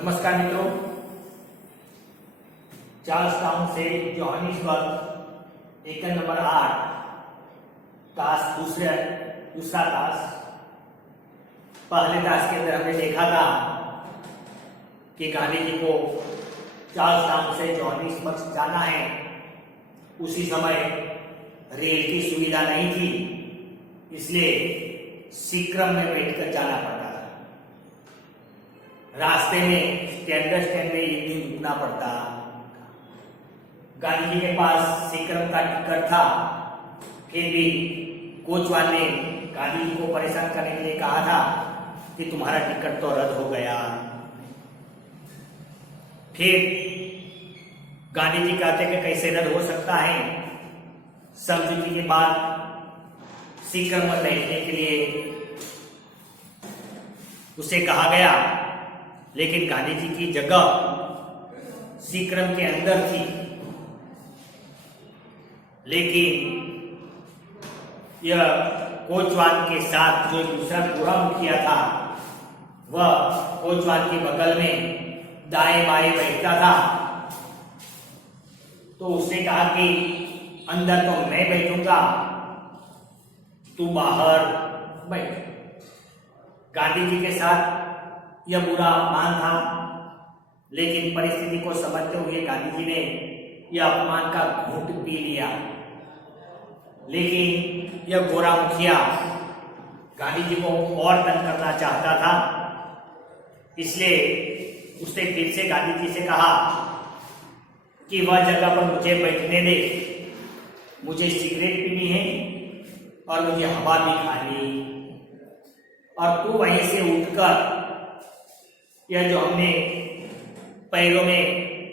नमस्कार मित्रों, Charles town से जोहानिसबर्ग एकन नंबर 8 टास्क दूसरा टास्क। पहले टास्क के अंदर हमने देखा था कि गांधी जी को चार्ल्स टाउन से जोहानिसबर्ग जाना है। उसी समय रेल की सुविधा नहीं थी, इसलिए सीक्रम में बैठकर जाना पड़ता था। रास्ते में स्टैंड में एक दिन रुकना पड़ता। गांधी जी के पास सीक्रम का टिकट था, फिर भी कोच वाले ने गांधी जी को परेशान करने के लिए कहा था कि तुम्हारा टिकट तो रद्द हो गया। फिर गांधी जी कहते कि कैसे रद्द हो सकता है। समझौते के बाद सीक्रम में बैठने के लिए उसे कहा गया, लेकिन गांधी जी की जगह सीक्रम के अंदर थी। लेकिन यह कोचवान के साथ जो दूसरा पूरा मुखिया था, वह कोचवान के बगल में दाएं बाएं बैठता था। तो उसने कहा कि अंदर तो मैं बैठूंगा, तू बाहर बैठ। गांधी जी के साथ यह बुरा अपमान था, लेकिन परिस्थिति को समझते हुए गांधी जी ने यह अपमान का घूंट पी लिया। लेकिन यह गोरा मुखिया गांधी जी को और तंग करना चाहता था, इसलिए उसने फिर से गांधी जी से कहा कि वह जगह पर मुझे बैठने दे, मुझे सिगरेट पीनी है और मुझे हवा भी खानी, और तू वहीं से उठकर यह जो हमने पैरों में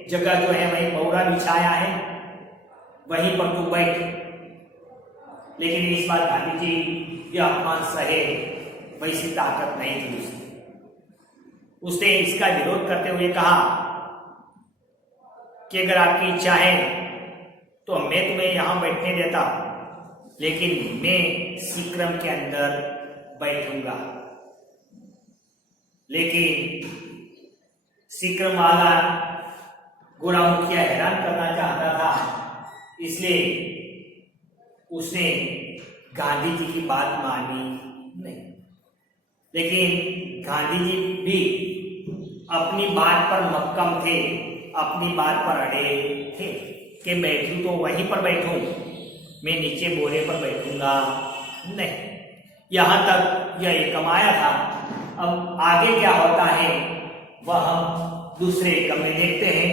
जगह जो है वहीं पौरा बिछाया है, वहीं पर तू बैठ। लेकिन इस बार गांधी जी यह अपमान सहे, वैसी ताकत नहीं थी उसने इसका विरोध करते हुए कहा कि अगर आपकी इच्छा है तो मैं तुम्हें यहां बैठने देता, लेकिन मैं सीक्रम के अंदर बैठूंगा। लेकिन सीक्रम वाला गोरा मुखिया हैरान करना चाहता था, इसलिए उसने गांधी जी की बात मानी नहीं। लेकिन गांधी जी भी अपनी बात पर मक्कम थे, अपनी बात पर अड़े थे कि बैठूं तो वहीं पर बैठूं, मैं नीचे बोरे पर बैठूंगा नहीं। यहां तक यह कमाया था। अब आगे क्या होता है वह हम दूसरे एकम में देखते हैं।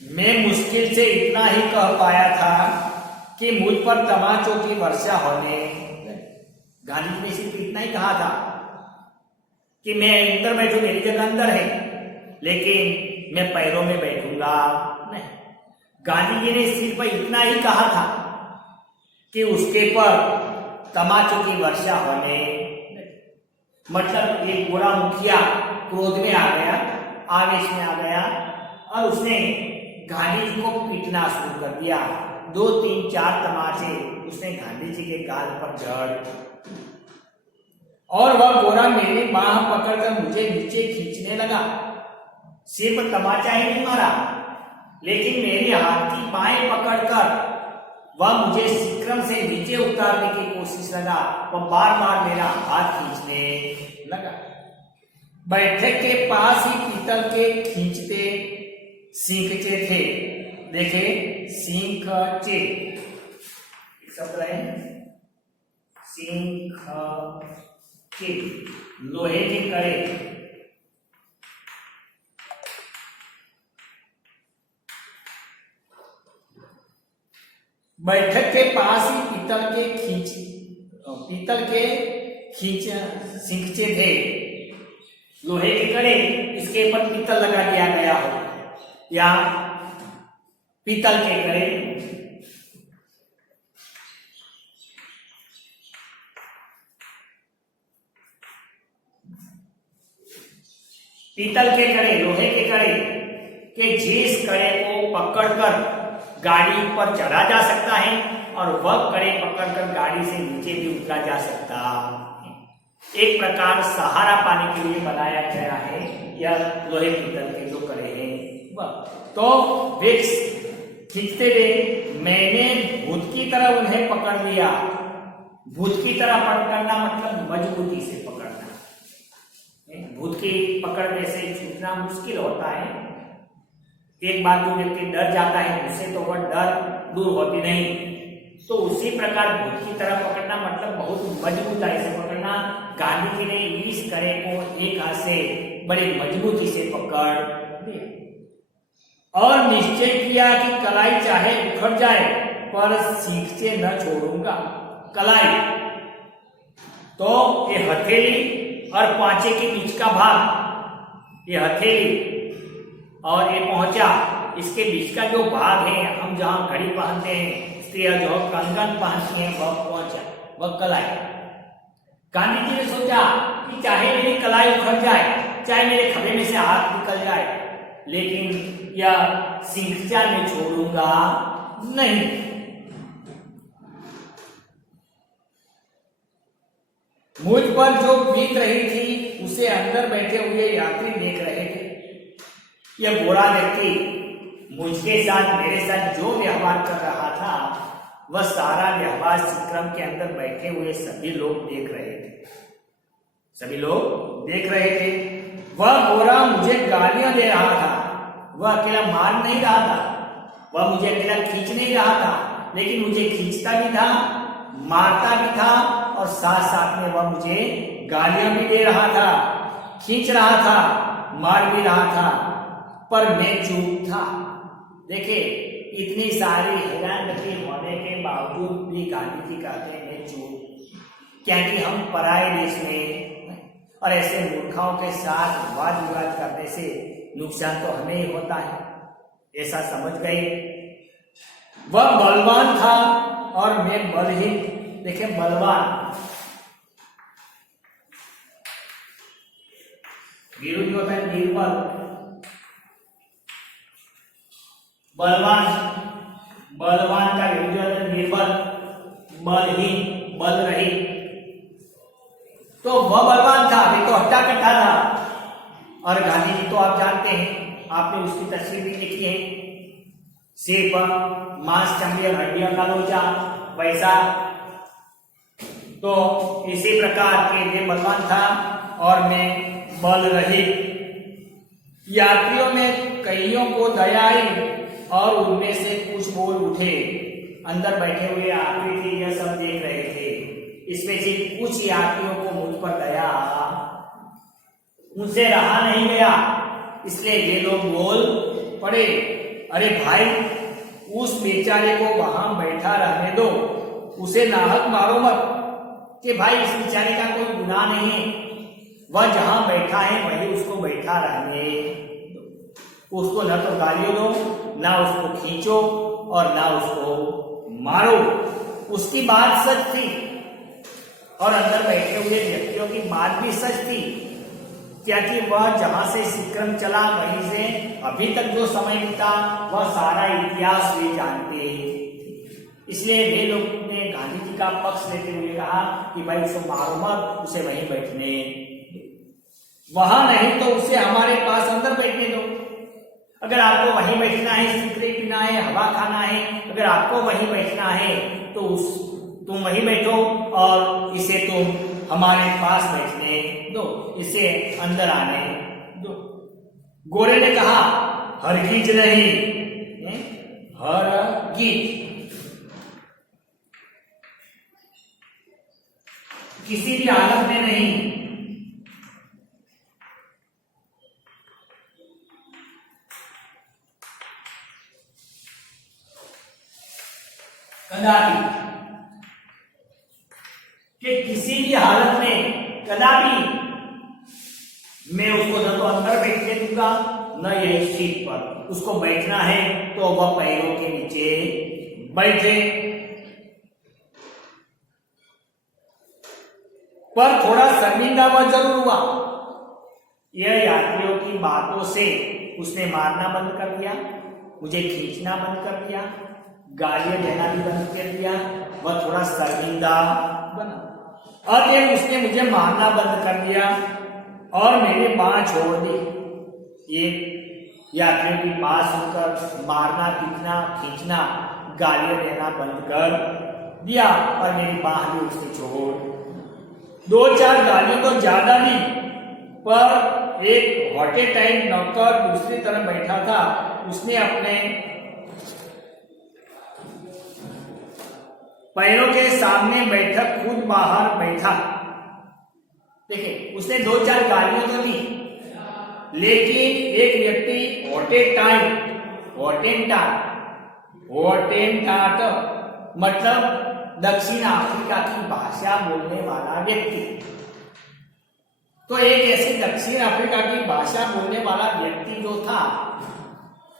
मैं मुश्किल से इतना ही कह पाया था कि मुझ पर तमाचों की वर्षा होने। गांधी जी ने सिर्फ इतना ही कहा था कि मैं अंदर बैठू, मेरी जगह अंदर है, लेकिन मैं पैरों में बैठूंगा नहीं। गांधी जी ने सिर्फ इतना ही कहा था कि उसके पर तमाचों की वर्षा होने। मतलब एक गोरा मुखिया क्रोध में आ गया, आवेश में आ गया, और उसने गांधी जी को पीटना शुरू कर दिया। 2 3 4 तमाचे उसने गांधी जी के गाल पर जड़, और वह गोरा मेरी बाह पकड़कर मुझे नीचे खींचने लगा। सिर्फ तमाचा ही नहीं मारा, लेकिन मेरे हाथ की बाएं पकड़कर वह मुझे सीक्रम से नीचे उतारने की कोशिश लगा। वह बार बार मेरा हाथ खींचने लगा। बैठक के पास ही पीतल के खींचते सींकचे थे। देखे, सींकचे शब्द है, सींकचे, लोहे के कड़े। बैठक के पास ही पीतल के सींकचे थे, लोहे के कड़े, इसके ऊपर पीतल लगा दिया गया हो या पीतल के कड़े। पीतल के कड़े, लोहे के कड़े के जिस कड़े को पकड़कर गाड़ी पर चढ़ा जा सकता है, और वह कड़े पकड़कर गाड़ी से नीचे भी उतरा जा सकता है। एक प्रकार सहारा पाने के लिए बनाया गया है, या लोहे पीतल के जो करे हैं वह। तो वे खींचते हुए मैंने भूत की तरह उन्हें पकड़ लिया। भूत की तरह पकड़ना मतलब मजबूती से पकड़ना। भूत की पकड़ में से छूटना मुश्किल होता है। एक बार जो व्यक्ति डर जाता है उससे तो वह डर दूर होती नहीं, तो उसी प्रकार भूत की तरह पकड़ना मतलब बहुत मजबूताई से पकड़ना। गांधी जी ने इस करे को एक हाथ से बड़ी मजबूती से पकड़ लिया और निश्चय किया कि कलाई चाहे उखड़ जाए पर सीख से न छोड़ूंगा। कलाई तो ये हथेली और पांचे के बीच का भाग, ये हथेली और ये पहुंचा, इसके बीच का जो भाग है, हम जहां घड़ी पहनते हैं, स्त्रियां जो कंगन पहनती हैं, वह पहुंचा, वह कलाई। गांधी जी ने सोचा कि चाहे मेरी कलाई उखड़ जाए, चाहे मेरे खभे में से हाथ निकल जाए, लेकिन यह सिंगचा में छोड़ूंगा नहीं। मुझ पर जो बीत रही थी उसे अंदर बैठे हुए यात्री देख रहे थे। यह गोरा व्यक्ति मुझके साथ, मेरे साथ जो व्यवहार कर रहा था, वह सारा व्यवहार सिक्रम के अंदर बैठे हुए सभी लोग देख रहे थे। सभी लोग देख रहे थे। वह गोरा मुझे गालियां दे रहा था। वह अकेला मार नहीं रहा था, वह मुझे अकेला खींच नहीं रहा था, लेकिन मुझे खींचता भी था, मारता भी था, और साथ साथ में वह मुझे गालियां भी दे रहा था, खींच रहा था, मार भी रहा था, पर मैं चुप था। देखिए, इतनी सारी हैरानगी होने के बावजूद भी गांधी जी कहते हैं मैं चुप, क्योंकि हम पराये देश में और ऐसे मूर्खाओं के साथ वाद विवाद करने से नुकसान तो हमें ही होता है, ऐसा समझ गए। वह बलवान था और मैं बलहीन। देखिए, बलवान विरोधी होता है निर्बल। बलवान, बलवान का विरोधी होता है निर्बल, बलहीन, बल रहित। तो वह बलवान था, अभी तो हट्टा कट्टा था। और गांधी जी तो आप जानते हैं, आपने उसकी तस्वीर भी देखी है, सिर पर मांस, चमड़ी और हड्डियों का लोचा, वैसा। तो इसी प्रकार के वे बलवान था और मैं बल रहित। यात्रियों में कईयों को दया आई और उनमें से कुछ बोल उठे। अंदर बैठे हुए यात्री थे, यह सब देख रहे थे। इसमें से कुछ यात्रियों को मुझ पर दया, उनसे रहा नहीं गया, इसलिए वे लोग बोल पड़े, अरे भाई, उस बेचारे को वहां बैठा रहने दो, उसे नाहक मारो मत। कि भाई, इस बेचारे का कोई गुनाह नहीं है, वह जहां बैठा है वही उसको बैठा रहने दो। उसको न तो गालियों दो, ना उसको खींचो और ना उसको मारो। उसकी बात सच थी और अंदर बैठे हुए व्यक्तियों की बात भी सच थी, क्योंकि वह जहां से सिक्रम चला वहीं से अभी तक जो समय बीता वह सारा इतिहास वे जानते। इसलिए वे लोग ने गांधी जी का पक्ष लेते हुए कहा कि भाई उसको मारो मत, उसे वहीं बैठने, वहां नहीं तो उसे हमारे पास अंदर बैठने दो। अगर आपको वहीं बैठना है, सिगरेट पीना है, हवा खाना है, अगर आपको वहीं बैठना है तो तुम वहीं बैठो और इसे तुम हमारे पास बैठने दो, इसे अंदर आने दो। गोरे ने कहा, हरगिज नहीं, हरगिज, किसी भी हालत में नहीं। कदापि, कि किसी भी हालत में कदापि मैं उसको न तो अंदर बैठने दूंगा, न यही सीट पर। उसको बैठना है तो वह पैरों के नीचे बैठे। पर थोड़ा शर्मिंदा वह जरूर हुआ। यह यात्रियों की बातों से उसने मारना बंद कर दिया, मुझे खींचना बंद कर दिया, गालियां देना भी बंद कर दिया। वह थोड़ा शर्मिंदा बना। अतएव उसने मुझे मारना बंद कर दिया और मेरे बाण छोड़ दी। एक यात्रियों की बात सुनकर मारना, पीटना, खींचना, गालियां देना बंद कर दिया और मेरी बाह भी उसने छोड़। 2-4 गालियों तो ज्यादा दी, पर एक हॉटे टाइम नौकर दूसरी तरफ बैठा था, उसने अपने पैरों के सामने बैठक खुद बाहर बैठा। देखिए, उसने 2-4 गालियां तो दी, लेकिन एक व्यक्ति हॉटेंटाट मतलब दक्षिण अफ्रीका की भाषा बोलने वाला व्यक्ति। तो एक ऐसे दक्षिण अफ्रीका की भाषा बोलने वाला व्यक्ति जो था,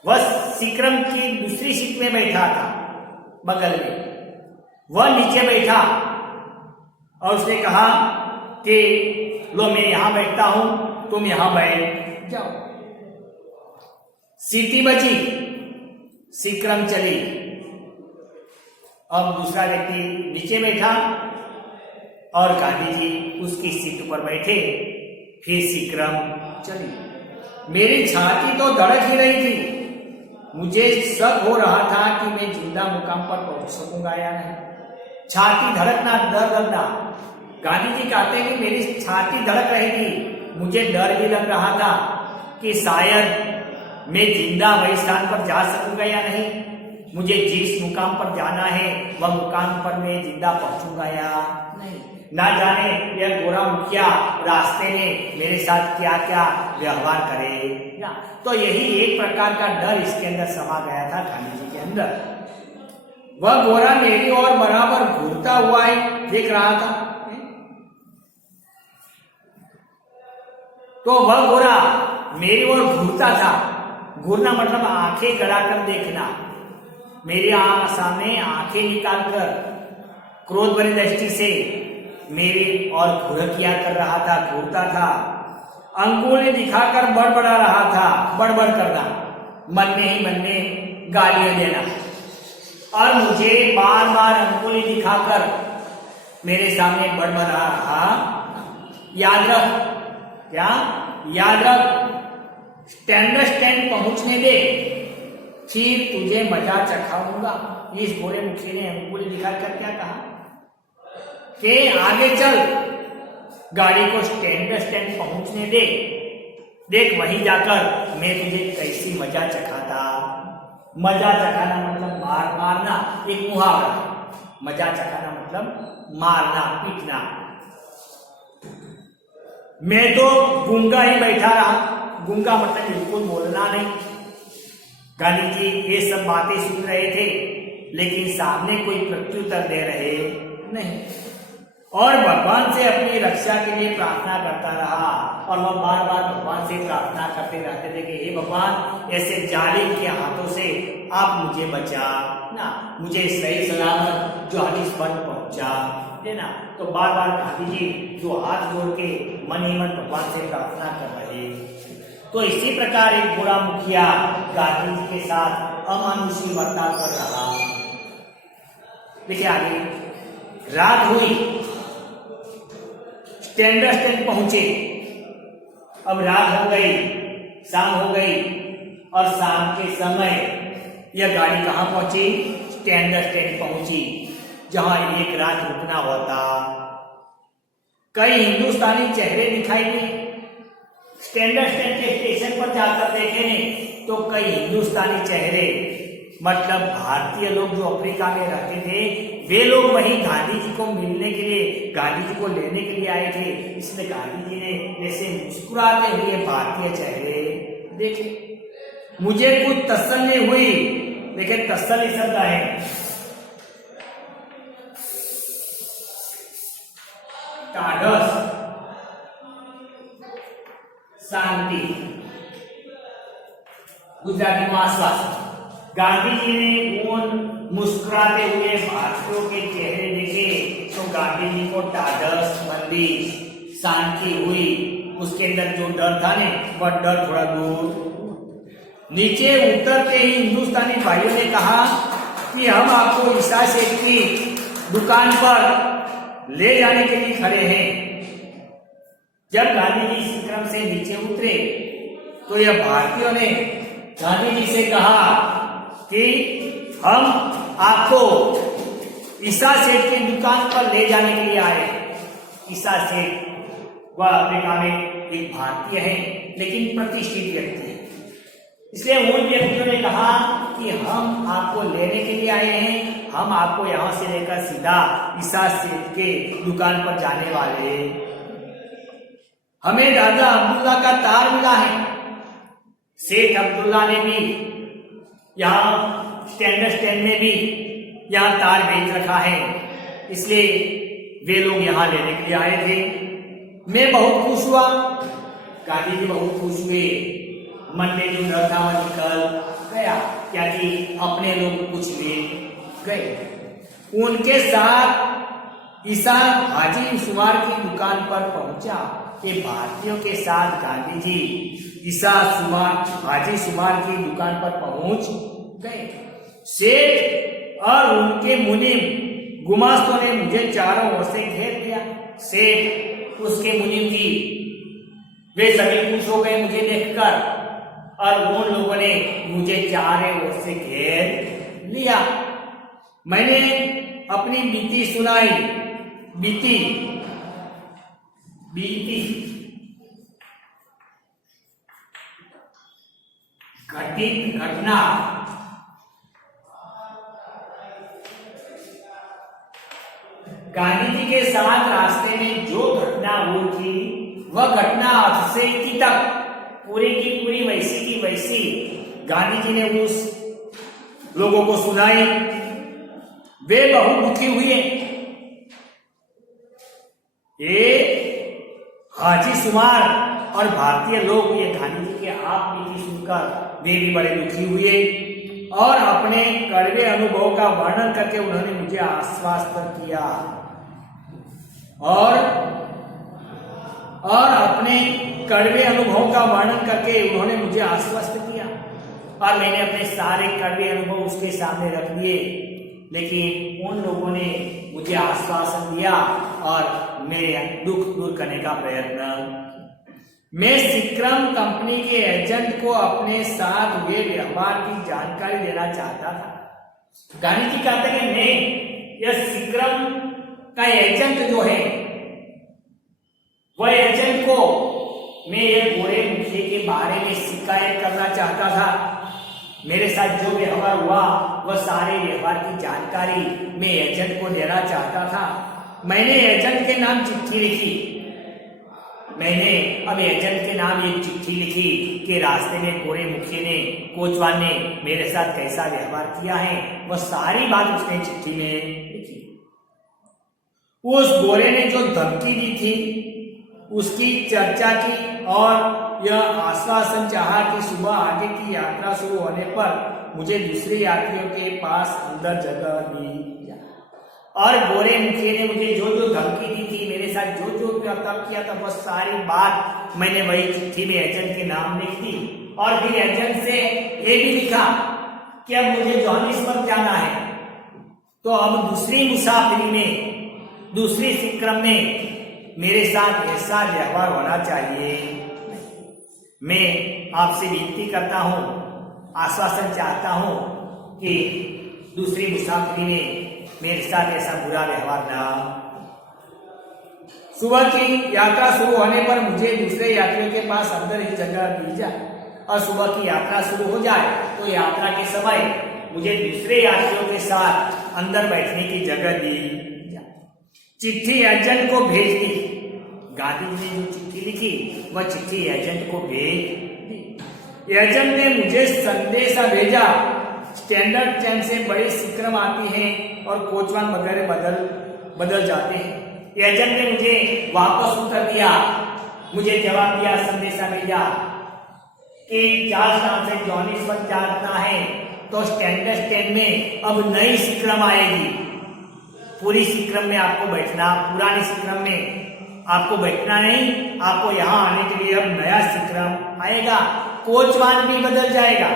वह सिक्रम की दूसरी सीट में बैठा था बगल में। वह नीचे बैठा और उसने कहा कि लो मैं यहां बैठता हूं, तुम यहां बैठ जाओ। सीटी बजी, सिक्रम चली। अब दूसरा व्यक्ति नीचे बैठा और गांधी जी उसकी सीट पर बैठे। फिर सिक्रम चली। मेरी छाती तो धड़क ही रही थी। मुझे शक हो रहा था कि मैं जिंदा मुकाम पर पहुंच सकूंगा या नहीं। छाती धड़कना, डर लगना। गांधी जी कहते हैं कि मेरी छाती धड़क रही थी। मुझे डर भी लग रहा था कि शायद मैं जिंदा वही स्थान पर जा सकूंगा या नहीं। मुझे जिस मुकाम पर जाना है वह मुकाम पर मैं जिंदा पहुंचूंगा या नहीं। ना जाने यह गोरा मुखिया रास्ते में मेरे साथ क्या क्या व्यवहार करेगा। तो यही एक प्रकार का डर इसके अंदर समा गया था गांधी जी के अंदर। वह गोरा मेरी ओर बराबर घूरता हुआ ही देख रहा था। तो वह गोरा मेरी ओर घूरता था। घूरना मतलब आंखें गड़ाकर देखना। मेरे सामने आंखें निकालकर क्रोध भरी दृष्टि से मेरी और घुरकिया कर रहा था, घूरता था। अंगुली दिखाकर बड़बड़ा रहा था, बड़बड़ करना, मन में ही मन में गालियां देना और मुझे बार बार अंगुली दिखाकर मेरे सामने बड़बड़ा रहा। याद रख, क्या याद रख, स्टैंड पहुंचने दे, फिर तुझे मजा चखाऊंगा। इस गोरे मुखी ने अंगुली दिखाकर क्या कहा कि आगे चल, गाड़ी को स्टैंड पहुंचने दे, देख वहीं जाकर मैं तुझे कैसी मजा चखाता। मजा चखाना मतलब मारना, एक मुहावरा। मजा चखाना मतलब मारना, पीटना। मैं तो गूंगा ही बैठा रहा। गूंगा मतलब बिल्कुल बोलना नहीं। गांधी जी ये सब बातें सुन रहे थे, लेकिन सामने कोई प्रत्युत्तर दे रहे नहीं और भगवान से अपनी रक्षा के लिए प्रार्थना करता रहा। और वह बार बार भगवान से प्रार्थना करते रहते थे कि हे भगवान, ऐसे जालिम के हाथों से आप मुझे बचा ना, मुझे सही सलामत जो हदीस पर पहुंचा देना। तो बार बार गांधी जी जो हाथ जोड़ के मन ही मन भगवान से प्रार्थना कर रहे। तो इसी प्रकार एक गोरा मुखिया गांधी जी के साथ अमानुषी बर्ताव कर रहा। देखिए आगे, रात हुई, स्टैंड पहुंचे। अब रात हो गई, शाम हो गई और शाम के समय यह गाड़ी कहां पहुंची? स्टैंड पहुंची, जहां एक रात रुकना होता। कई हिंदुस्तानी चेहरे दिखाई दिए। स्टैंड के स्टेशन पर जाकर देखे तो कई हिंदुस्तानी चेहरे, मतलब भारतीय लोग जो अफ्रीका में रहते थे, वे लोग वहीं गांधी जी को मिलने के लिए, गांधी जी को लेने के लिए आए थे। इसलिए गांधी जी ने ऐसे मुस्कुराते हुए भारतीय चेहरे देखे। मुझे कुछ तसल्ली हुई। देखिए तसल्ली शब्द है, टाढ़स, शांति, गुजराती में आश्वासन। गांधी जी ने उन मुस्कुराते हुए भारतीयों के चेहरे देखे तो गांधी जी को टाढ़स, मंदी, शांति हुई। उसके अंदर जो डर था ने, वह डर थोड़ा दूर। नीचे उतरते ही हिंदुस्तानी भाइयों ने कहा कि हम आपको ईसा शेख की दुकान पर ले जाने के लिए खड़े हैं। जब गांधी जी सिक्रम से नीचे उतरे तो यह भारतीयों ने गांधी जी से कहा कि हम आपको ईसा सेठ की दुकान पर ले जाने के लिए आए हैं। ईसा सेठ वह अफ्रीका में एक भारतीय है, लेकिन प्रतिष्ठित व्यक्ति है। इसलिए उन व्यक्तियों ने कहा कि हम आपको लेने के लिए आए हैं, हम आपको यहां से लेकर सीधा ईसा सेठ के दुकान पर जाने वाले हैं। हमें राजा अब्दुल्ला का तार मिला है। सेठ अब्दुल्ला ने भी यहाँ स्टैंड में भी यहाँ तार बेच रखा है, इसलिए वे लोग यहाँ लेने के लिए आए थे। मैं बहुत खुश हुआ, गांधी जी बहुत खुश हुए। मन में जो डर था वह निकल गया, क्या कि अपने लोग कुछ ले गए। उनके साथ ईसा हाजी शुमार की दुकान पर पहुंचा। ये भारतीयों के साथ गांधी जी ईसा हाजी शुमार की दुकान पर पहुंच गए। सेठ और उनके मुनीम गुमास्तों ने मुझे चारों ओर से घेर लिया। सेठ उसके मुनीम जी वे सभी खुश हो गए मुझे देखकर, और उन लोगों ने मुझे चारों ओर से घेर लिया। मैंने अपनी बीती सुनाई। बीती घटित घटना गांधी जी के साथ रास्ते में जो घटना हुई थी वह घटना आज से तक पूरी की पूरी वैसी की वैसी गांधी जी ने उस लोगों को सुनाई। वे बहुत दुखी हुए। ये हाजी शुमार और भारतीय लोग ये गांधी जी के आप बीती सुनकर वे भी बड़े दुखी हुए, और अपने कड़वे अनुभव का वर्णन करके उन्होंने मुझे आश्वस्त किया, और अपने कड़वे अनुभव का वर्णन करके उन्होंने मुझे आश्वस्त किया, और मैंने अपने सारे कड़वे अनुभव उसके सामने रख दिए। लेकिन उन लोगों ने मुझे आश्वासन दिया और मेरे दुख दूर करने का प्रयत्न। मैं सिक्रम कंपनी के एजेंट को अपने साथ हुए व्यवहार की जानकारी देना चाहता था। गांधी जी कहते हैं मैं यह सिक्रम का एजेंट जो है वह एजेंट को मैं ये गोरे मुखिया के बारे में शिकायत करना चाहता था। मेरे साथ जो व्यवहार हुआ वह सारे व्यवहार की जानकारी मैं एजेंट को देना चाहता था। मैंने एजेंट के नाम चिट्ठी लिखी। मैंने अब एजेंट के नाम एक चिट्ठी लिखी कि रास्ते में गोरे मुखिया ने कोचवान ने मेरे साथ कैसा व्यवहार किया है, वह सारी बात उसने चिट्ठी में लिखी। उस गोरे ने जो धमकी दी थी उसकी चर्चा की, और यह आश्वासन चाहा कि सुबह आगे की यात्रा शुरू होने पर मुझे दूसरे यात्रियों के पास अंदर जगह दी। और गोरे मुखिया ने मुझे जो जो धमकी दी थी, मेरे साथ जो जो व्यवहार किया था, वह सारी बात मैंने वही चिट्ठी में एजेंट के नाम लिख दी। और फिर एजेंट से ये भी लिखा कि अब मुझे जोहानिसबर्ग जाना है, तो अब दूसरी मुसाफिरी में, दूसरी सिक्रम में मेरे साथ ऐसा व्यवहार होना चाहिए। मैं आपसे विनती करता हूं, आश्वासन चाहता हूं कि दूसरी मुसाफिरी में मेरे साथ ऐसा बुरा व्यवहार ना। सुबह की यात्रा शुरू होने पर मुझे दूसरे यात्रियों के पास अंदर ही जगह दी जाए, और सुबह की यात्रा शुरू हो जाए तो यात्रा के समय मुझे दूसरे यात्रियों के साथ अंदर बैठने की जगह दी जाए। चिट्ठी एजेंट को भेज दी। गांधी जी ने जो चिट्ठी लिखी वह चिट्ठी एजेंट को भेज दी। एजेंट ने मुझे संदेशा भेजा, स्टैंडर्ड ट्रेन से बड़ी सिक्रम आती है और कोचवान वगैरह बदल जाते हैं। एजेंट ने मुझे वापस उत्तर दिया, मुझे जवाब दिया, संदेशा भेजा कि जॉर्जटाउन से जोहानिसबर्ग जाना है तो स्टैंडर्ड ट्रेन में अब नई सिक्रम आएगी। पूरी सिक्रम में आपको बैठना, पुरानी सिक्रम में आपको बैठना नहीं, आपको यहाँ आने के लिए अब नया सिक्रम आएगा। कोचवान भी बदल जाएगा,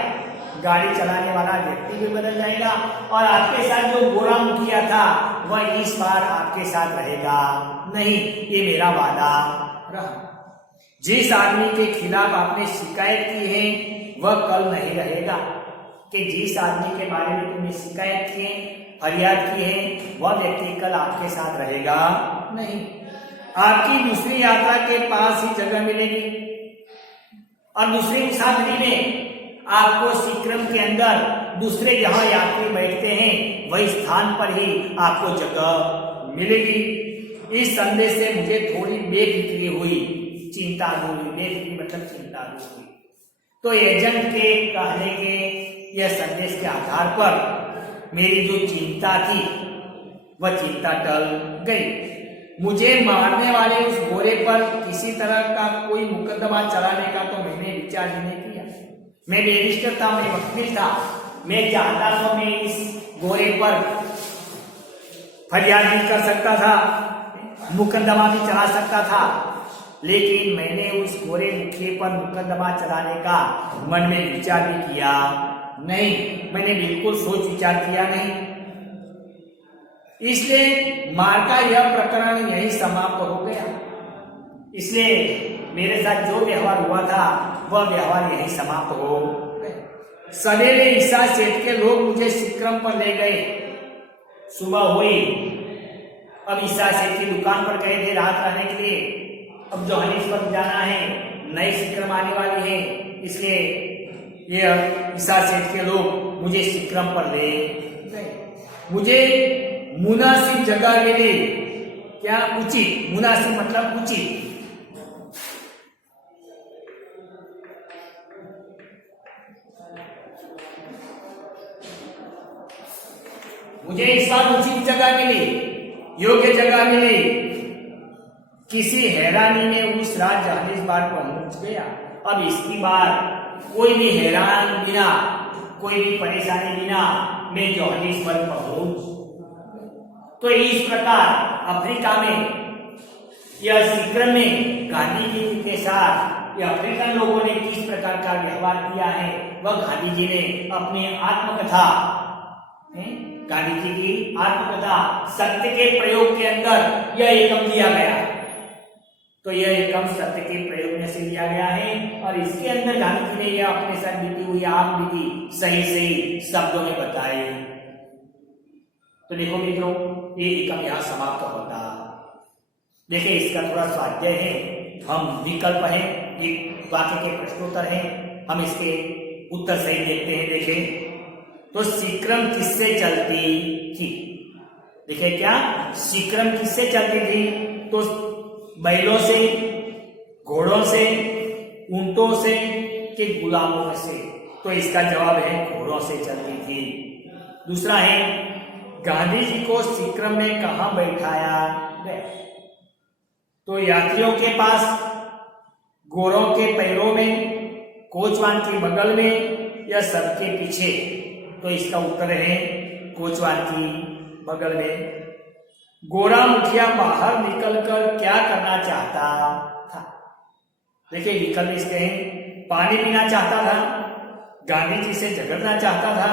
गाड़ी चलाने वाला व्यक्ति भी बदल जाएगा और आपके साथ जो गोरा मुखिया था वह इस बार आपके साथ रहेगा नहीं, ये मेरा वादा रहा। जिस आदमी के खिलाफ आपने शिकायत की है वह कल नहीं रहेगा, कि जिस आदमी के बारे में तुमने शिकायत की है, फरियाद की है, वह व्यक्ति कल आपके साथ रहेगा नहीं। आपकी दूसरी यात्रा के पास ही जगह मिलेगी और दूसरी मुसाफरी में आपको सीक्रम के अंदर दूसरे जहां यात्री बैठते हैं वही स्थान पर ही आपको जगह मिलेगी। इस संदेश से मुझे थोड़ी बेफिक्री हुई, चिंता दूर हुई। बेफिक्री मतलब चिंता दूर हुई। तो एजेंट के कहने के यह संदेश के आधार पर मेरी जो चिंता थी वह चिंता टल गई। मुझे मारने वाले उस गोरे पर किसी तरह का कोई मुकदमा चलाने का तो मैंने विचार ही नहीं किया। मैं बैरिस्टर था, मैं वकील था, मैं चाहता तो मैं इस गोरे पर फरियाद भी कर सकता था, मुकदमा भी चला सकता था, लेकिन मैंने उस गोरे मुखिया पर मुकदमा चलाने का मन में विचार भी किया नहीं। मैंने बिल्कुल सोच विचार किया नहीं। इसलिए मार का यह प्रकरण यही समाप्त हो गया। इसलिए मेरे साथ जो व्यवहार हुआ था वह व्यवहार यही समाप्त हो गया। सवेरे ईसा सेठ के लोग मुझे सीक्रम पर ले गए। सुबह हुई, अब ईसा सेठ की दुकान पर गए थे रात रहने के लिए। अब जोहानिसबर्ग जाना है, नई सीक्रम आने वाली है, इसलिए ये ईसा सेठ के लोग मुझे सीक्रम पर ले गए। मुझे मुनासिब जगह मिली। क्या? उचित। मुनासिब मतलब उचित। मुझे इस बार उचित जगह मिली, योग्य जगह मिली। किसी हैरानी में उस रात जोहानिसबर्ग पहुंच गया। अब इसकी बार कोई भी हैरान बिना, कोई भी परेशानी बिना मैं जोहानिसबर्ग पहुंच। तो इस प्रकार अफ्रीका में या सीक्रम में गांधी जी के साथ ये अफ्रीकन लोगों ने किस प्रकार का व्यवहार किया है वह गांधी जी ने अपनी आत्मकथा, गांधी जी की आत्मकथा सत्य के प्रयोग के अंदर यह एकम दिया गया है। तो यह एकम सत्य के प्रयोग में से लिया गया है और इसके अंदर गांधी जी ने यह अपने साथ बीती हुई आग बीती सही सही शब्दों में बताए। तो देखो मित्रों, ये एकम यहाँ समाप्त होता। देखिए इसका थोड़ा स्वाध्याय है, हम विकल्प है, एक वाक्य के प्रश्नोत्तर है, हम इसके उत्तर सही देखते हैं। देखें तो सीक्रम किससे चलती थी? देखिए क्या सीक्रम किससे चलती थी? तो बैलों से, घोड़ों से, ऊंटों से कि गुलामों से? तो इसका जवाब है घोड़ों से चलती थी। दूसरा है गांधी जी को सीक्रम में कहां बैठाया गया? तो यात्रियों के पास, गोरों के पैरों में, कोचवान के बगल में या सबके पीछे? तो इसका उत्तर है कोचवान की बगल में। गोरा मुखिया बाहर निकलकर क्या करना चाहता था? देखिए विकल्प इसके हैं, पानी पीना चाहता था, गांधी जी से झगड़ना चाहता था,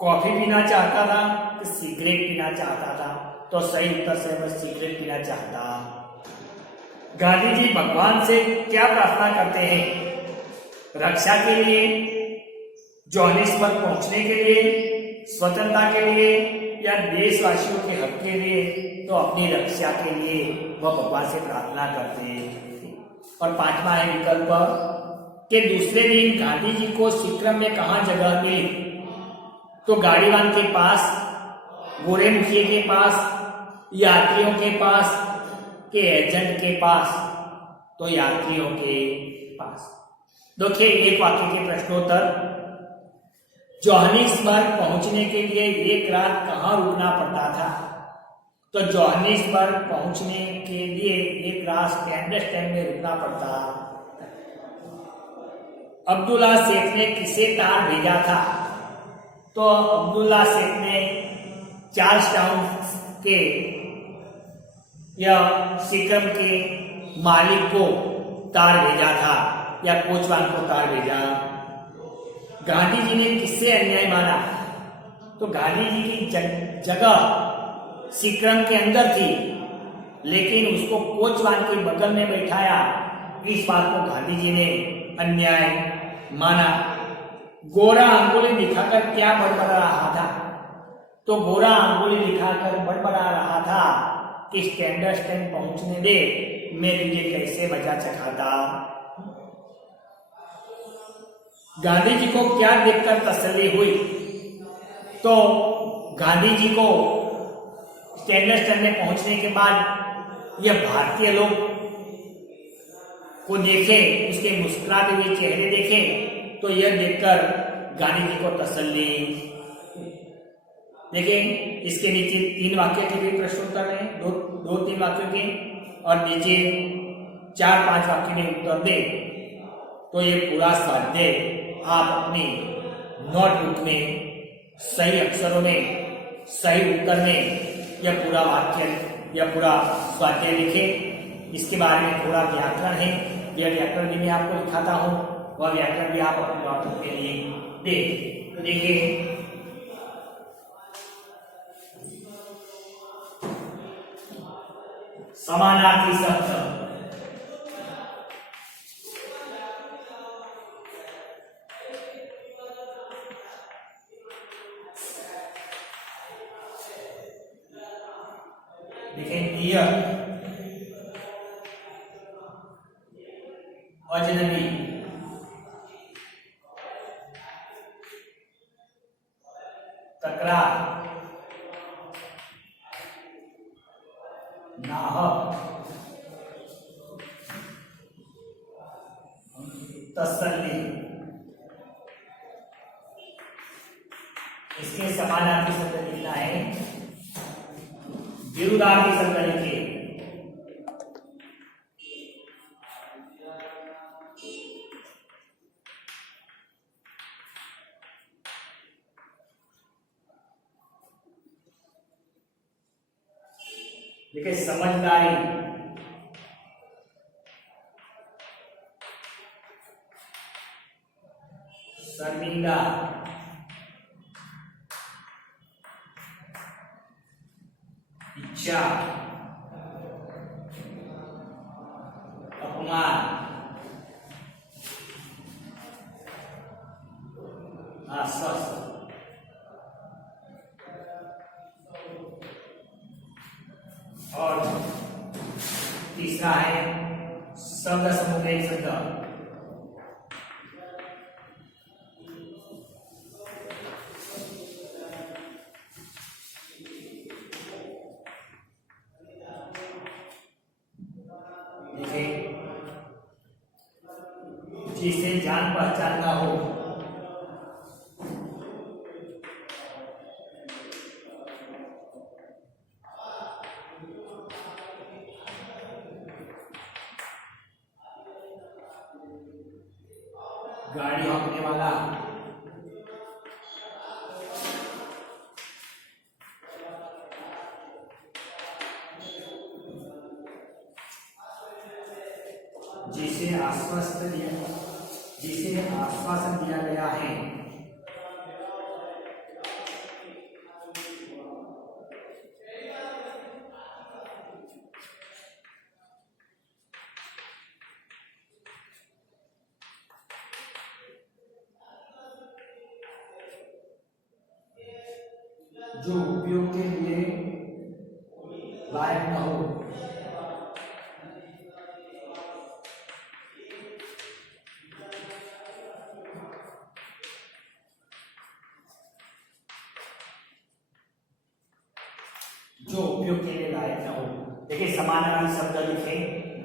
कॉफी पीना चाहता था, सिगरेट पीना चाहता था। तो सही उत्तर से मैं सिगरेट पीना चाहता। गांधी जी भगवान से क्या प्रार्थना करते हैं? रक्षा के लिए, जोहानिसबर्ग पहुंचने के लिए, स्वतंत्रता के लिए या देशवासियों के हक के लिए? तो अपनी रक्षा के लिए वह भगवान से प्रार्थना करते हैं। और पांचवा है विकल्प कि दूसरे दिन गांधी जी को सीक्रम में कहां जगह मिली? तो गाड़ीवान के पास, गोरे मुखिया के पास, यात्रियों के पास के एजेंट के पास? तो यात्रियों के पास। देखिए एक वाक्य के प्रश्नोत्तर। जोहानिसबर्ग पहुंचने के लिए एक रात कहां रुकना पड़ता था? तो जोहानिसबर्ग पहुंचने के लिए एक रात स्टैंड में रुकना पड़ता। अब्दुल्ला शेख ने किसे तार भेजा था? तो अब्दुल्ला शेख ने चार्ल्स टाउन के या सीक्रम के मालिक को तार भेजा था या कोचवान को तार भेजा। गांधी जी ने किससे अन्याय माना? तो गांधी जी की जगह सीक्रम के अंदर थी, लेकिन उसको कोचवान के बगल में बैठाया। इस बात को गांधी जी ने अन्याय माना। गोरा अंगुली दिखाकर क्या बड़बड़ा रहा था? तो गोरा अंगुली दिखाकर बड़बड़ा रहा था कि स्टैंडर्ड स्टैंड पहुंचने दे, मैं तुझे कैसे मजा चखाता। गांधी जी को क्या देखकर तसल्ली हुई? तो गांधी जी को स्टैंडर्ड स्टैंड में पहुंचने के बाद यह भारतीय लोग को देखे, उसके मुस्कुराते हुए चेहरे देखे, तो यह देखकर गांधी जी को तसल्ली। लेकिन इसके नीचे 3 वाक्य के भी प्रश्नोत्तर हैं, दो 3 वाक्यों के, और नीचे 4-5 वाक्य में उत्तर दे। तो ये पूरा स्वाध्याय आप अपनी नोटबुक में सही अक्षरों में, सही उत्तर में यह पूरा वाक्य, यह पूरा स्वाध्याय लिखे। इसके बारे में थोड़ा व्याकरण है, यह व्याकरण भी मैं आपको दिखाता हूँ, वह व्याकरण भी आप अपने नोटबुक के लिए दें। तो देखिए, समानार्थी शब्द, नियर, अजनबी, तकरार, नाहक, तसल्ली। इसके समानार्थी शब्द लिखना है, विरुद्धार्थी शब्द लिखिए। देखिए, समझदारी, शर्मिंदा, इच्छा, अपमान, आश्वासन। और तीसरा है शब्द समूह एक शब्द, जिसे जान पहचान ना हो। गाड़ी हाँकने वाला, जिसे आश्वासन दिया गया है। जो उपयोग के लिए लायक न हो। जो उपयोग के लिए लायक न हो। देखिए, समानार्थी शब्द लिखे,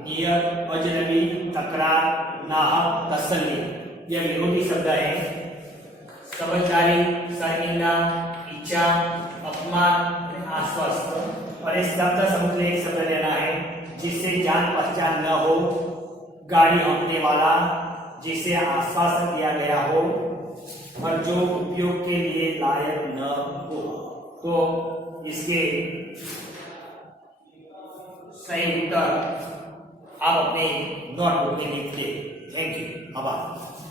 नियर, अजनबी, तकरार, नाहक, तसल्ली। यह विरोधी शब्द है। समझदारी, शर्मिंदा, इच्छा, अपमान, आश्वस्त। और इस शब्द समूह में एक शब्द लेना है जिससे जान पहचान न हो, गाड़ी हाँकने वाला, जिसे आश्वासन दिया गया हो, और जो उपयोग के लिए लायक न हो। तो इसके सही उत्तर आप अपने नोटबुक में लिख ले। Thank you. आभार।